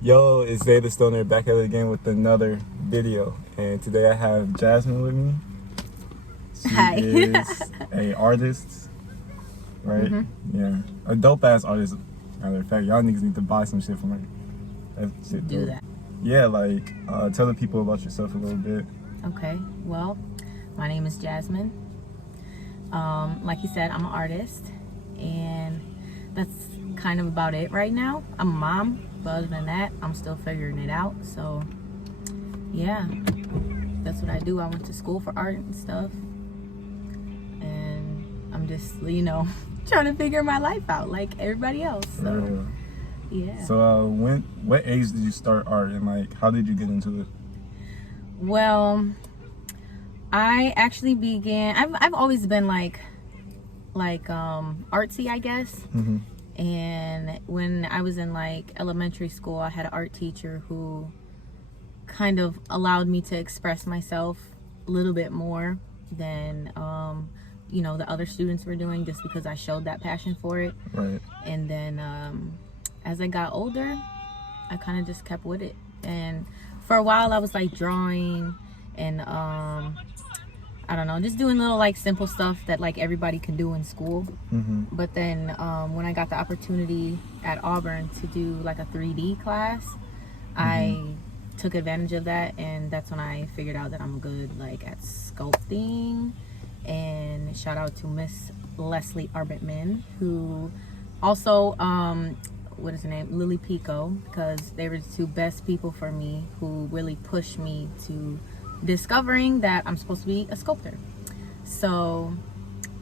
Yo, it's Zaythestoner back at it again with another video. And today I have Jasmine with me. She Hi. is a artist, right? Mm-hmm. Yeah. A dope ass artist. Matter of fact, y'all niggas need to buy some shit from her. That shit Do dope. that. Yeah, like, tell the people about yourself a little bit. Okay, well, my name is Jasmine. Like you said, I'm an artist, and that's kind of about it right now. I'm a mom, but other than that, I'm still figuring it out. So, yeah, that's what I do. I went to school for art and stuff, and I'm just, trying to figure my life out like everybody else. So, yeah. So, what age did you start art, and like, how did you get into it? Well, I actually began. I've always been like artsy, I guess. Mm-hmm. And when I was in like elementary school, I had an art teacher who kind of allowed me to express myself a little bit more than the other students were doing, just because I showed that passion for it. Right. And then as I got older, I kind of just kept with it. And for a while, I was like drawing and I don't know, just doing little like simple stuff that like everybody can do in school. Mm-hmm. But then when I got the opportunity at Auburn to do like a 3D class, I took advantage of that, and that's when I figured out that I'm good like at sculpting. And shout out to Miss Leslie Arbitman, who also what is her name, Lily Pico, because they were the two best people for me who really pushed me to discovering that I'm supposed to be a sculptor. So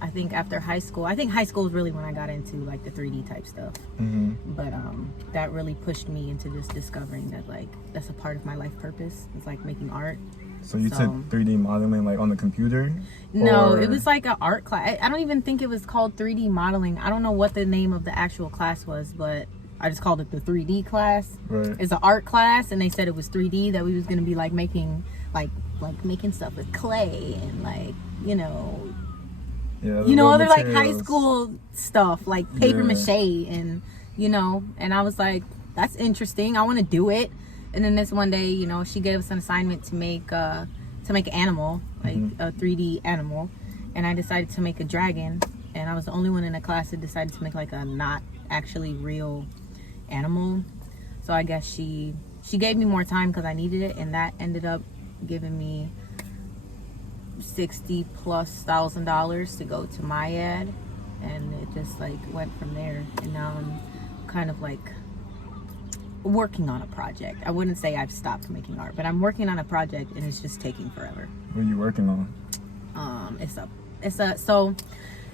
I think after high school, high school is really when I got into like the 3D type stuff. Mm-hmm. But that really pushed me into just discovering that like that's a part of my life purpose. It's like making art. So you took 3D modeling like on the computer? No, it was like an art class. I don't even think it was called 3D modeling. I don't know what the name of the actual class was, but I just called it the 3D class. Right. It's an art class, and they said it was 3D, that we was going to be like making making stuff with clay and like other like high school stuff like paper mache and and I was like, that's interesting, I want to do it. And then this one day, she gave us an assignment to make an animal, like a 3D animal, and I decided to make a dragon, and I was the only one in the class that decided to make like a not actually real animal. So I guess she gave me more time because I needed it, and that ended up giving me $60,000+ to go to my ad, and it just like went from there. And now I'm kind of like working on a project. I wouldn't say I've stopped making art, but I'm working on a project, and it's just taking forever. What are you working on?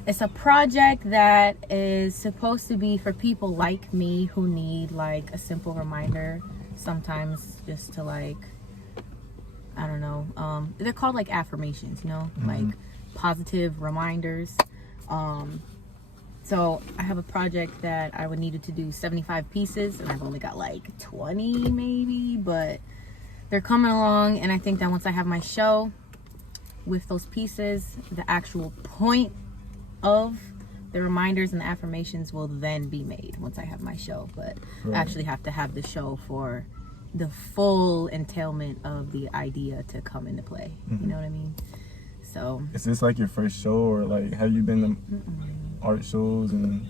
It's a project that is supposed to be for people like me who need like a simple reminder sometimes, just to like, I don't know, they're called like affirmations, like positive reminders. So I have a project that I would needed to do 75 pieces, and I've only got like 20 maybe, but they're coming along. And I think that once I have my show with those pieces, the actual point of the reminders and the affirmations will then be made once I have my show. But I actually have to have the show for the full entailment of the idea to come into play. You know what I mean? So is this like your first show, or like have you been to art shows and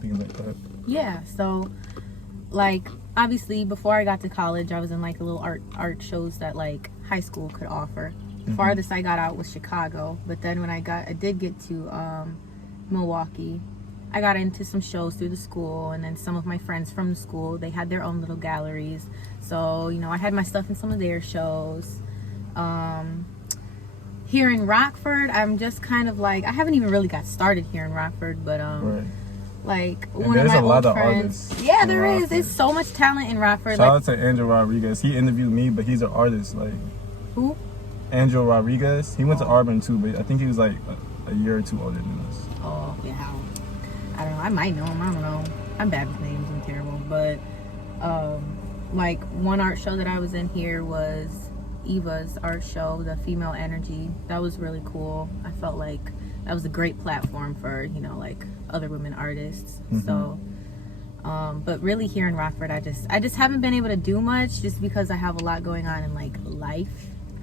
things like that? Yeah, so like obviously before I got to college, I was in like a little art shows that like high school could offer. The farthest I got out was Chicago, but then when I did get to Milwaukee, I got into some shows through the school, and then some of my friends from the school, they had their own little galleries. So, I had my stuff in some of their shows. Here in Rockford, I'm just kind of like, I haven't even really got started here in Rockford, but like and one of my old friends. Artists. Yeah, there is. There's so much talent in Rockford. Shout out to Andrew Rodriguez. He interviewed me, but he's an artist. Like, who? Andrew Rodriguez. He went to Auburn too, but I think he was like a year or two older than us. Oh, yeah. I don't know. I might know him. I don't know. I'm bad with names. I'm terrible. But like one art show that I was in here was Eva's art show, the Female Energy. That was really cool. I felt like that was a great platform for like other women artists. So But really here in Rockford, I just haven't been able to do much just because I have a lot going on in like life,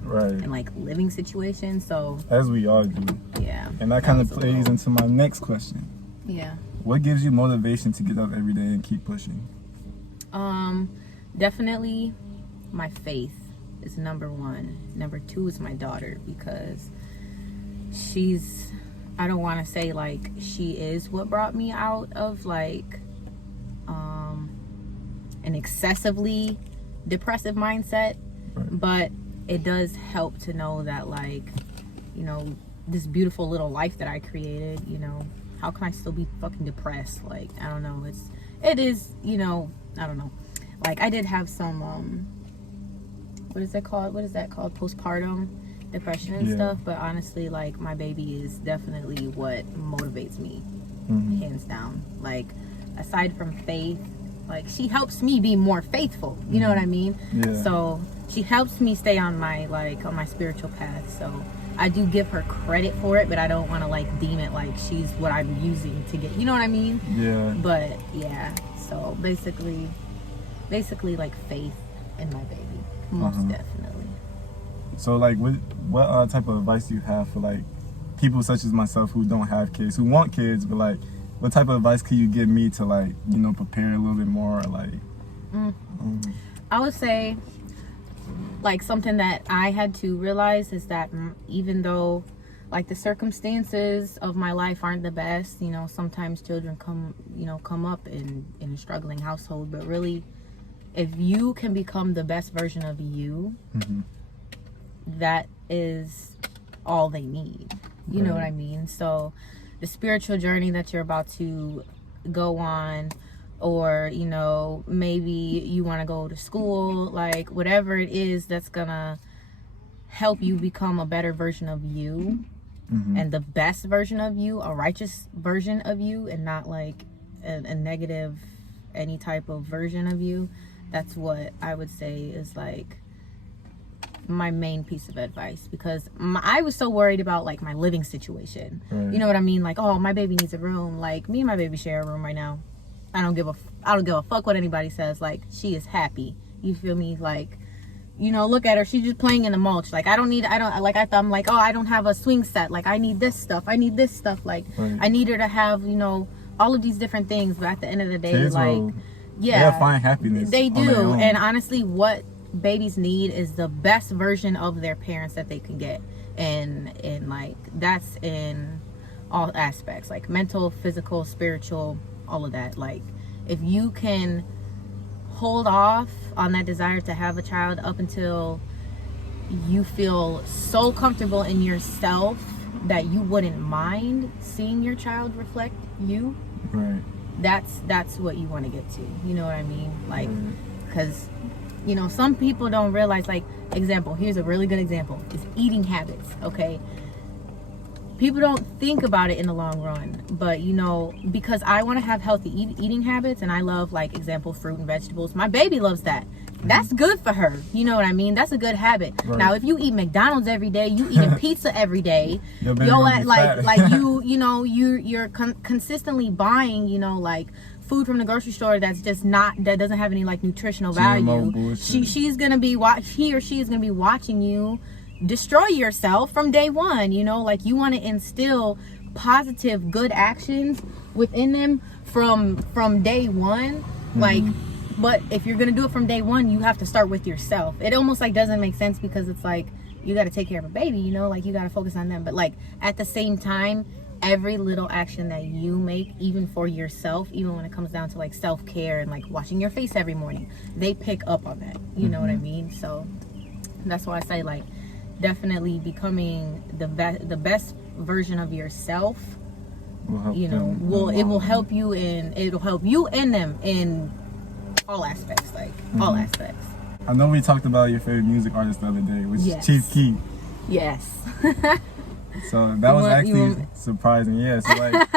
Right. and like living situations. So as we all do. Yeah. And that kind of plays into my next question. Yeah. What gives you motivation to get up every day and keep pushing? Definitely my faith is number one. Number two is my daughter, because she's, I don't want to say like she is what brought me out of like an excessively depressive mindset, Right. but it does help to know that, like, you know, this beautiful little life that I created, you know, how can I still be fucking depressed? Like, I don't know, it is, you know, I don't know. Like, I did have some, what is that called? Postpartum depression and stuff. But honestly, like, my baby is definitely what motivates me, hands down. Like, aside from faith, like, she helps me be more faithful. You know what I mean? Yeah. So she helps me stay on my, like, on my spiritual path. So I do give her credit for it, but I don't want to, like, deem it like she's what I'm using to get, you know what I mean? Yeah. But yeah, so basically like faith in my baby, most definitely. So like, what type of advice do you have for like people such as myself who don't have kids, who want kids, but like, what type of advice could you give me to, like, you know, prepare a little bit more, like? I would say, like, something that I had to realize is that even though, like, the circumstances of my life aren't the best, you know, sometimes children come up in a struggling household, but really, if you can become the best version of you, that is all they need. You know what I mean? So the spiritual journey that you're about to go on, or, you know, maybe you want to go to school, like, whatever it is that's gonna help you become a better version of you, and the best version of you, a righteous version of you, and not like a negative any type of version of you. That's what I would say is like my main piece of advice, because I was so worried about like my living situation. You know what I mean? Like, oh, my baby needs a room. Like, me and my baby share a room right now. I don't give a fuck what anybody says. Like, she is happy. You feel me? Like, you know, look at her. She's just playing in the mulch. Like, I'm like, oh, I don't have a swing set. Like, I need this stuff. Like, I need her to have, you know, all of these different things. But at the end of the day, Kids like, they'll find happiness. They do. And honestly, what babies need is the best version of their parents that they can get. And like, that's in all aspects, like mental, physical, spiritual, all of that. Like, if you can hold off on that desire to have a child up until you feel so comfortable in yourself that you wouldn't mind seeing your child reflect you, that's what you want to get to. You know what I mean? Like, because, you know, some people don't realize, like, example, here's a really good example, is eating habits. Okay, people don't think about it in the long run, but, you know, because I want to have healthy eating habits, and I love, like, example, fruit and vegetables. My baby loves that. That's good for her. You know what I mean? That's a good habit. Now, if you eat McDonald's every day, you eating pizza every day, you're consistently buying, you know, like, food from the grocery store that doesn't have any, like, nutritional value. He or she is gonna be watching you destroy yourself from day one. You know, like, you want to instill positive, good actions within them from day one. Like, but if you're gonna do it from day one, you have to start with yourself. It almost like doesn't make sense, because it's like you got to take care of a baby, you know, like, you got to focus on them, but like at the same time, every little action that you make, even for yourself, even when it comes down to like self-care and like washing your face every morning, they pick up on that. You know what I mean? So that's why I say, like, definitely becoming the best version of yourself, you know, it'll help you in them in all aspects, like all aspects. I know we talked about your favorite music artist the other day, which is Chief Keef. Yes. So that was actually surprising. Yeah. So like,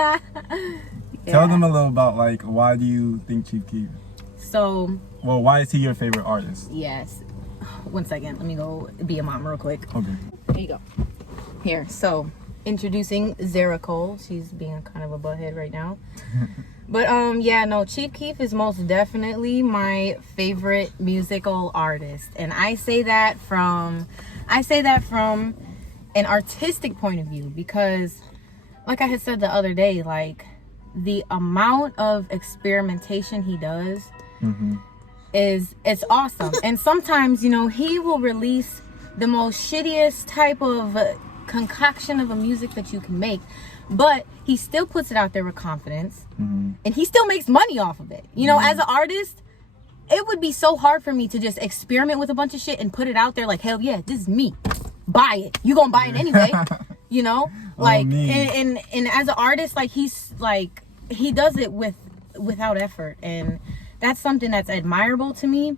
tell them a little about, like, why do you think Chief Keef? Well, why is he your favorite artist? Yes. 1 second. Let me go be a mom real quick. Okay. Here you go. Here. So introducing Zara Cole. She's being kind of a butthead right now. But yeah, no, Chief Keef is most definitely my favorite musical artist, and I say that from an artistic point of view, because like I had said the other day, like the amount of experimentation he does it's awesome. And sometimes, you know, he will release the most shittiest type of concoction of a music that you can make, but he still puts it out there with confidence, and he still makes money off of it. You know, as an artist, it would be so hard for me to just experiment with a bunch of shit and put it out there like, hell yeah, this is me. Buy it. You gonna buy it anyway. You know? Like, and as an artist, like, he's like, he does it without effort, and that's something that's admirable to me,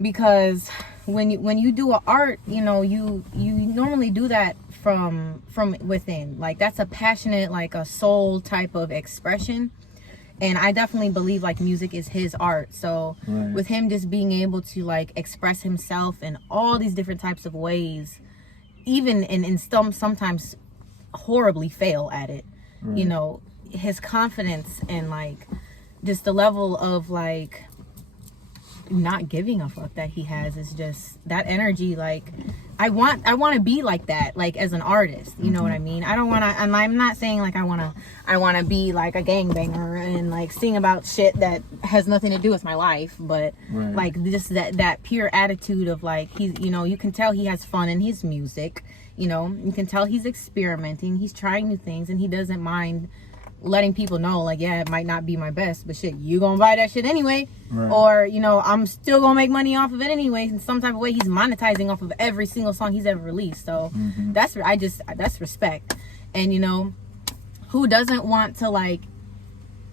because when you do a art, you know, you normally do that from within. Like, that's a passionate, like a soul type of expression, and I definitely believe like music is his art. So with him just being able to like express himself in all these different types of ways, even in sometimes horribly fail at it, you know, his confidence and like just the level of like not giving a fuck that he has is just that energy. Like, I want to be like that, like as an artist, you know what I mean? I don't want to, and I'm not saying like I want to be like a gangbanger and like sing about shit that has nothing to do with my life, but like just that pure attitude of like, he's, you know, you can tell he has fun in his music, you know, you can tell he's experimenting, he's trying new things, and he doesn't mind letting people know, like, yeah, it might not be my best, but shit, you gonna buy that shit anyway, or, you know, I'm still gonna make money off of it anyway. In some type of way, he's monetizing off of every single song he's ever released. So that's respect. And, you know, who doesn't want to like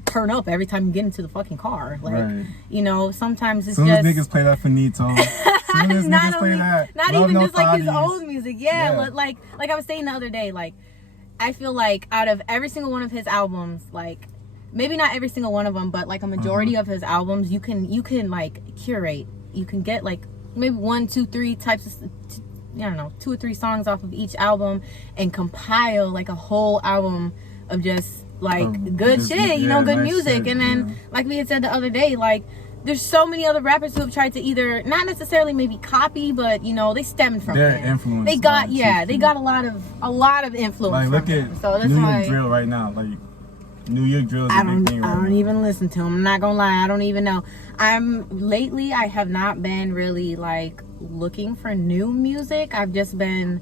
turn up every time you get into the fucking car? Like, you know, sometimes it's soon just as niggas play that Finito. Soon as niggas play that, not even just like his old music. Like I was saying the other day, like, I feel like out of every single one of his albums, like maybe not every single one of them, but like a majority of his albums, you can like curate. You can get like maybe 1, 2, 3 types of, I don't know, 2 or 3 songs off of each album and compile like a whole album of just like good shit, you know, good nice music. Shit, and then like we had said the other day, like there's so many other rappers who have tried to either not necessarily maybe copy, but you know, they stemmed from their him. Influence. They got they got a lot of influence. Like look at so that's New York drill right now. Like New York drill is a big thing right now. I don't even listen to him. I'm not gonna lie, I don't even know. Lately I have not been really like looking for new music. I've just been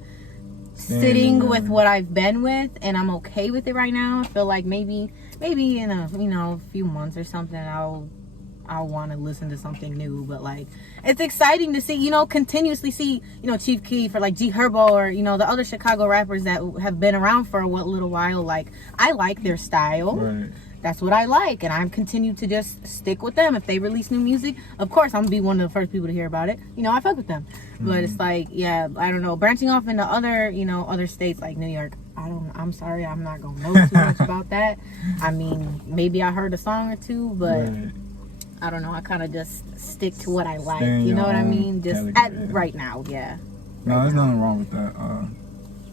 sitting with what I've been with, and I'm okay with it right now. I feel like maybe in a few months or something I'll want to listen to something new, but like it's exciting to see, you know, continuously see, you know, Chief Keef or like G Herbo or, you know, the other Chicago rappers that have been around for a little while. Like, I like their style. That's what I like, and I'm continue to just stick with them. If they release new music, of course I'm gonna be one of the first people to hear about it. You know, I fuck with them. But it's like, yeah, I don't know, branching off into other states like New York, I'm sorry, I'm not gonna know too much about that. I mean, maybe I heard a song or two, but I don't know. I kind of just stick to what I like. You know what I mean? Just right now, No, there's nothing wrong with that.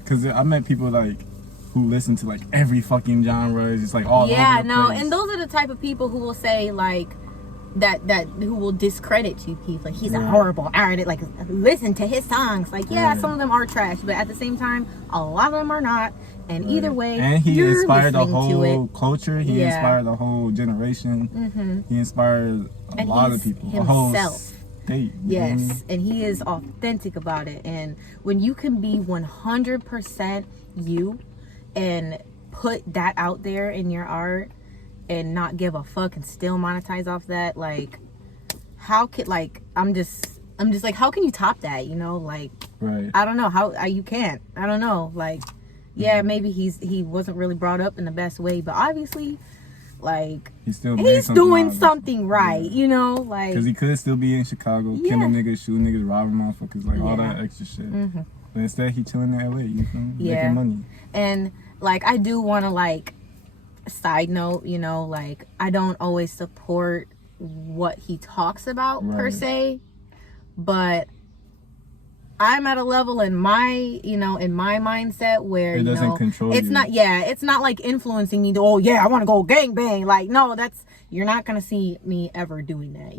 Cause I met people like who listen to like every fucking genre. It's just like all over the place. And those are the type of people who will say like that who will discredit Chief Keef. Like, he's a horrible artist. Like, listen to his songs. Like, some of them are trash, but at the same time, a lot of them are not. And either way, and he inspired the whole culture. He inspired the whole generation. He inspired a lot of people. Himself. A whole state. Yes, and he is authentic about it. And when you can be 100% you and put that out there in your art and not give a fuck and still monetize off that, like, how could, like, I'm just like, how can you top that? You know, like, I don't know how you can't. I don't know, like. Yeah, maybe he wasn't really brought up in the best way, but obviously, like, he's doing something right, you know, like, because he could still be in Chicago, killing niggas, shooting niggas, robbing motherfuckers, like all that extra shit. But instead, he chilling in LA, you feel me? Making money. And like, I do want to, like, side note, you know, like, I don't always support what he talks about per se, but I'm at a level in my, in my mindset where, it doesn't control it's you. It's not like influencing me to, oh yeah, I want to go gang bang. Like, no, you're not going to see me ever doing that.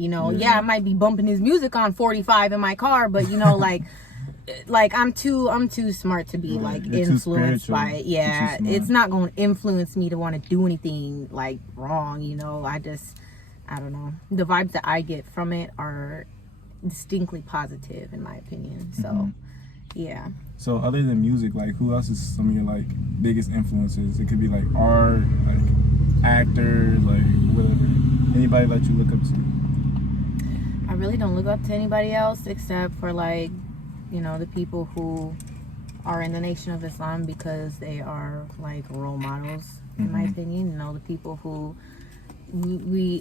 I might be bumping his music on 45 in my car, but like I'm too smart to be like You're influenced by it. Yeah. It's not going to influence me to want to do anything like wrong. I don't know. The vibes that I get from it are distinctly positive in my opinion. So yeah. So other than music, like who else is some of your like biggest influences? It could be like art, like actors, like whatever. Anybody that you look up to? I really don't look up to anybody else except for like, the people who are in the Nation of Islam, because they are like role models in my opinion. The people who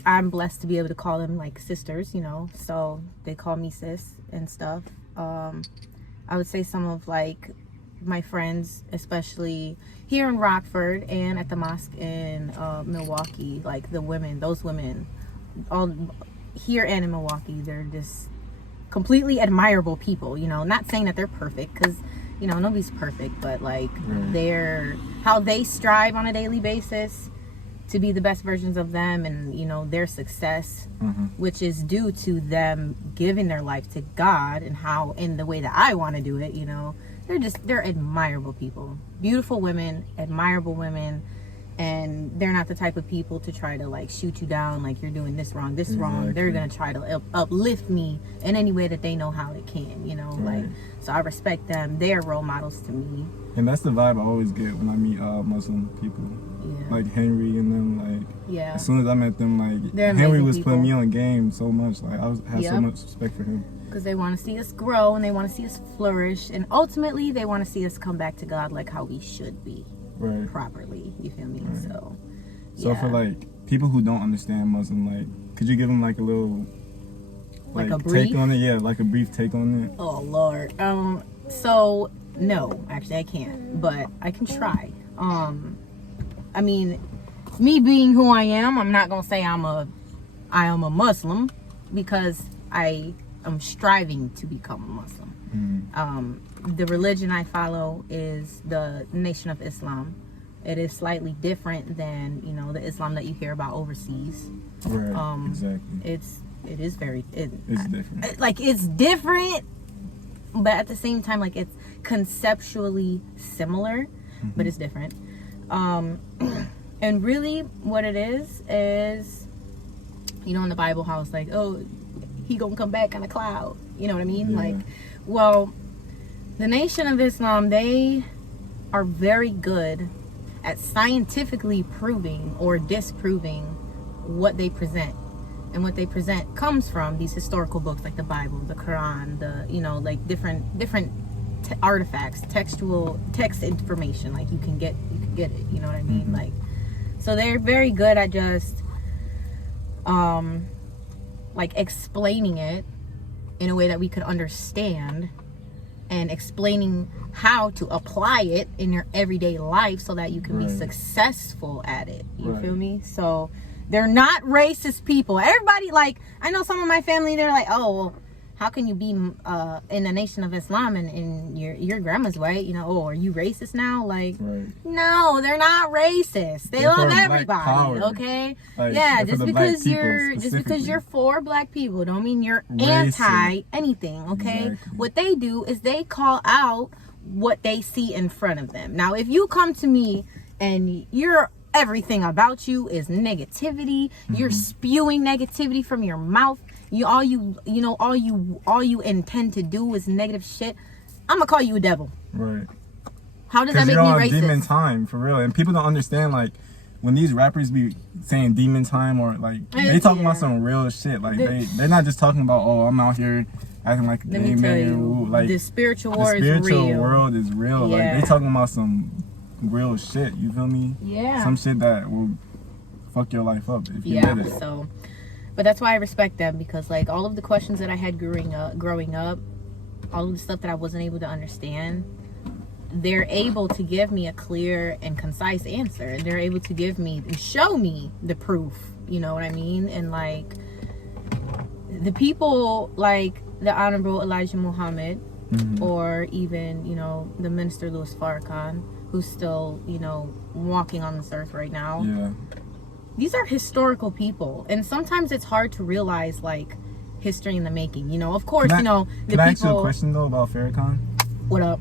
I'm blessed to be able to call them like sisters, so they call me sis and stuff. I would say some of like my friends, especially here in Rockford and at the mosque in Milwaukee, like those women, all here and in Milwaukee, they're just completely admirable people. Not saying that they're perfect, because nobody's perfect, but like how they strive on a daily basis to be the best versions of them, and their success, which is due to them giving their life to God, and how in the way that I want to do it. They're admirable people, beautiful women, admirable women, and they're not the type of people to try to like shoot you down like you're doing this wrong. They're gonna try to uplift me in any way that they know how they can. Like, so I respect them. They're role models to me, and that's the vibe I always get when I meet Muslim people. Like Henry and them, like as soon as I met them, like Henry was putting me on game so much. Like I had so much respect for him, because they want to see us grow and they want to see us flourish, and ultimately they want to see us come back to God like how we should be, properly. You feel me? So for like people who don't understand Muslim, like could you give them like a little like a brief take on it? Yeah, like a brief take on it. Oh Lord. So no, actually I can't, but I can try. I mean, me being who I am, I'm not gonna say I am a Muslim, because I am striving to become a Muslim. The religion I follow is the Nation of Islam. It is slightly different than the Islam that you hear about overseas. Right. Exactly. It's different. Like it's different, but at the same time, like it's conceptually similar, but it's different. And really what it is in the Bible how it's like, oh, he gonna come back on a cloud, you know what I mean? Like, well, the Nation of Islam, they are very good at scientifically proving or disproving what they present, and what they present comes from these historical books like the Bible, the Quran, like different artifacts, text information, like you can get it, you know what I mean? Like, so they're very good at just like explaining it in a way that we could understand, and explaining how to apply it in your everyday life so that you can be successful at it. You feel me? So they're not racist people. Everybody, like, I know some of my family, they're like, oh, well, how can you be in the Nation of Islam and your grandma's white? Are you racist now? Like, no, they're not racist. They're love everybody, okay? Like, just because you're for black people don't mean you're anti anything, okay? Exactly. What they do is they call out what they see in front of them. Now, if you come to me and everything about you is negativity, you're spewing negativity from your mouth, all you intend to do is negative shit, I'm gonna call you a devil. Right. How does that make me racist? Demon time, for real. And people don't understand, like, when these rappers be saying demon time, or like they talking about some real shit. Like they're not just talking about, oh, I'm out here acting like a game man. Like, the spiritual world is real. Like they talking about some real shit. You feel me? Yeah. Some shit that will fuck your life up if you did it. So, but that's why I respect them, because like all of the questions that I had growing up, all of the stuff that I wasn't able to understand, they're able to give me a clear and concise answer, and they're able to give me and show me the proof. You know what I mean? And like the people like the Honorable Elijah Muhammad, or even, you know, the minister Louis Farrakhan, who's still, you know, walking on this earth right now. Yeah. These are historical people, and sometimes it's hard to realize, like, history in the making. You know, of course, you know, the Can I people... ask you a question, though, about Farrakhan? What up?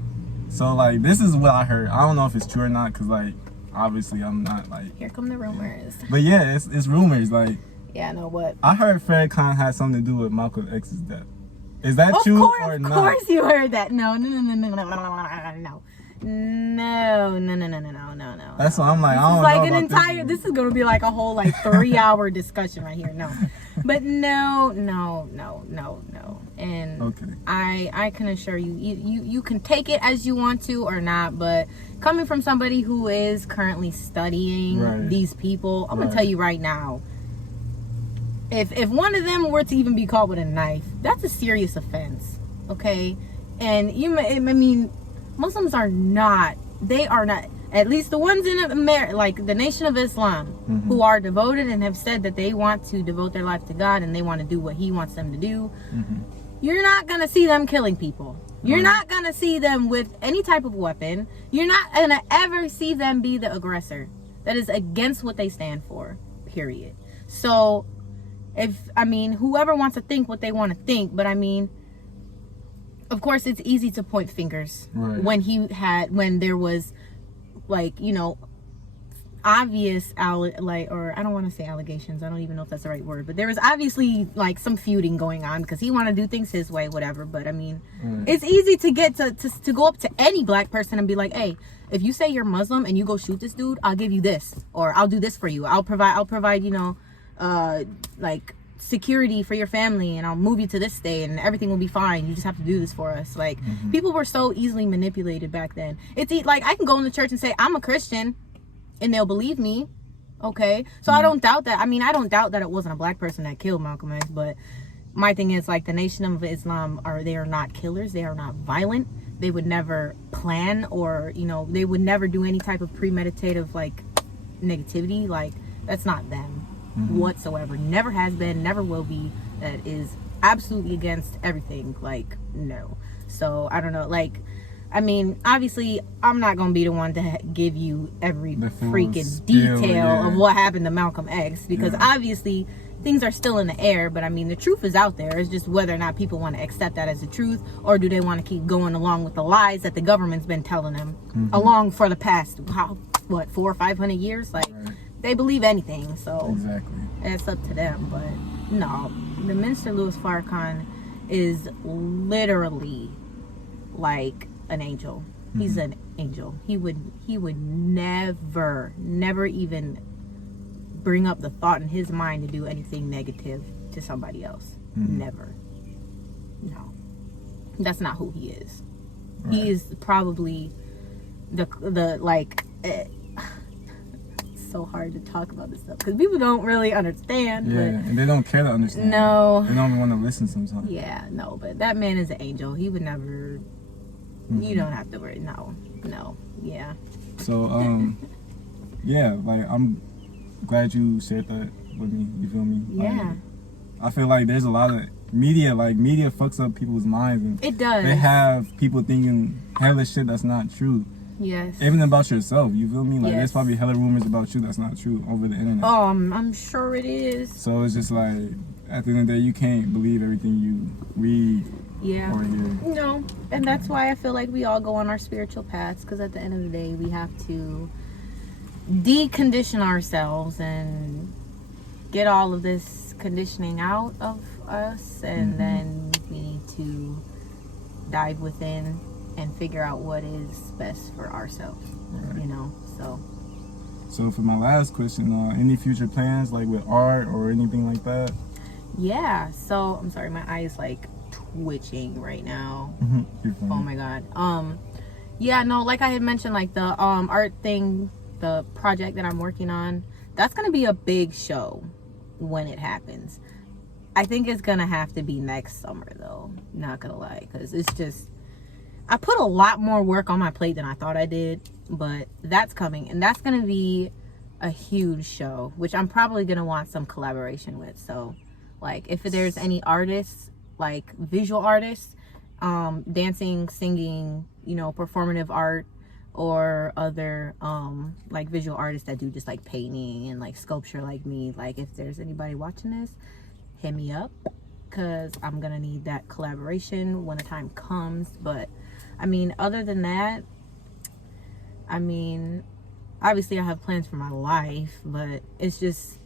So, like, this is what I heard. I don't know if it's true or not, because, like, obviously I'm not, like... Here come the rumors. But, yeah, it's rumors, like... Yeah, I know what. I heard Farrakhan had something to do with Malcolm X's death. Is that true or not? Of course you heard that. No. No. That's what I'm like. I don't know about this is gonna be like a whole like 3-hour discussion right here. No, but no. And okay. I can assure you, you can take it as you want to or not. But coming from somebody who is currently studying these people, I'm gonna tell you right now. If one of them were to even be caught with a knife, that's a serious offense, okay? And I mean, Muslims are not. They are not. At least the ones in America, like the Nation of Islam, who are devoted and have said that they want to devote their life to God and they want to do what He wants them to do. You're not gonna see them killing people. You're not gonna see them with any type of weapon. You're not gonna ever see them be the aggressor. That is against what they stand for. Period. So. Whoever wants to think what they want to think, but I mean, of course, it's easy to point fingers when there was, like, you know, obvious, or I don't want to say allegations. I don't even know if that's the right word, but there was obviously like some feuding going on because he wanted to do things his way, whatever. But I mean, it's easy to get to go up to any black person and be like, hey, if you say you're Muslim and you go shoot this dude, I'll give you this, or I'll do this for you. I'll provide, you know, like security for your family, and I'll move you to this state and everything will be fine. You just have to do this for us. Like, people were so easily manipulated back then. It's like, I can go in the church and say I'm a Christian and they'll believe me, okay? So I don't doubt that. I mean, I don't doubt that it wasn't a black person that killed Malcolm X, but my thing is, like, the Nation of Islam they are not killers. They are not violent. They would never plan, or, you know, they would never do any type of premeditative, like, negativity. Like, that's not them whatsoever. Never has been, never will be. That is absolutely against everything. Like, no. So I don't know, like, I mean, obviously I'm not gonna be the one to give you every freaking detail of what happened to Malcolm X, because obviously things are still in the air. But I mean, the truth is out there. It's just whether or not people want to accept that as the truth, or do they want to keep going along with the lies that the government's been telling them along for the past 400 or 500 years. Like, they believe anything, so it's up to them. But no, the minister Louis Farrakhan is literally like an angel. He's an angel. He would never even bring up the thought in his mind to do anything negative to somebody else. Never. No, that's not who he is. He is probably the like. So hard to talk about this stuff because people don't really understand. And they don't care to understand. No, they don't even want to listen sometimes. No, but that man is an angel. He would never. You don't have to worry. No. So like, I'm glad you shared that with me. You feel me? Like, I feel like there's a lot of media fucks up people's minds, and it does. They have people thinking hella shit that's not true. Yes. Even about yourself, you feel me? Like, there's probably hella rumors about you that's not true over the internet. Oh, I'm sure it is. So it's just like, at the end of the day, you can't believe everything you read or hear. No, and that's why I feel like we all go on our spiritual paths, because at the end of the day, we have to decondition ourselves and get all of this conditioning out of us, and then we need to dive within and figure out what is best for ourselves, you know. So for my last question, any future plans, like with art or anything like that? So I'm sorry, my eye is like twitching right now. Oh my god. Like I had mentioned, like the art thing, the project that I'm working on, that's gonna be a big show when it happens. I think it's gonna have to be next summer though, not gonna lie, because it's just, I put a lot more work on my plate than I thought I did, but that's coming, and that's going to be a huge show, which I'm probably going to want some collaboration with. So, like, if there's any artists, like visual artists, dancing, singing, you know, performative art, or other like visual artists that do just like painting and like sculpture like me. Like if there's anybody watching this, hit me up, because I'm gonna need that collaboration when the time comes. But I mean, other than that, I mean, obviously I have plans for my life, but it's just,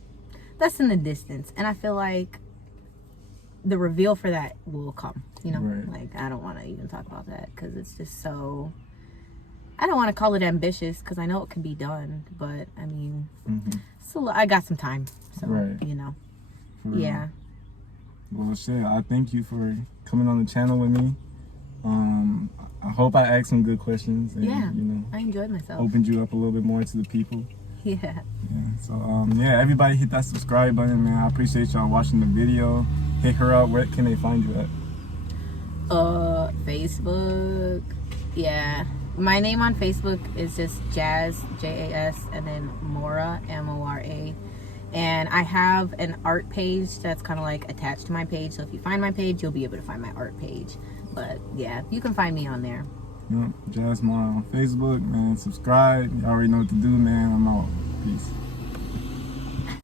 that's in the distance. And I feel like the reveal for that will come, you know? Right. Like, I don't want to even talk about that, because it's just so, I don't want to call it ambitious, because I know it can be done, but I mean, so I got some time, so, you know, yeah. Well, shit, I thank you for coming on the channel with me. I hope I asked some good questions and, you know, I enjoyed myself. Opened you up a little bit more to the people. Yeah. So, yeah, everybody hit that subscribe button, man. I appreciate y'all watching the video. Hit her up. Where can they find you at? Facebook. Yeah. My name on Facebook is just Jas, Jas, and then Mora, Mora. And I have an art page that's kind of like attached to my page. So if you find my page, you'll be able to find my art page. But yeah, you can find me on there. Yep, Jas Mora on Facebook, man. Subscribe. You already know what to do, man. I'm out. Peace.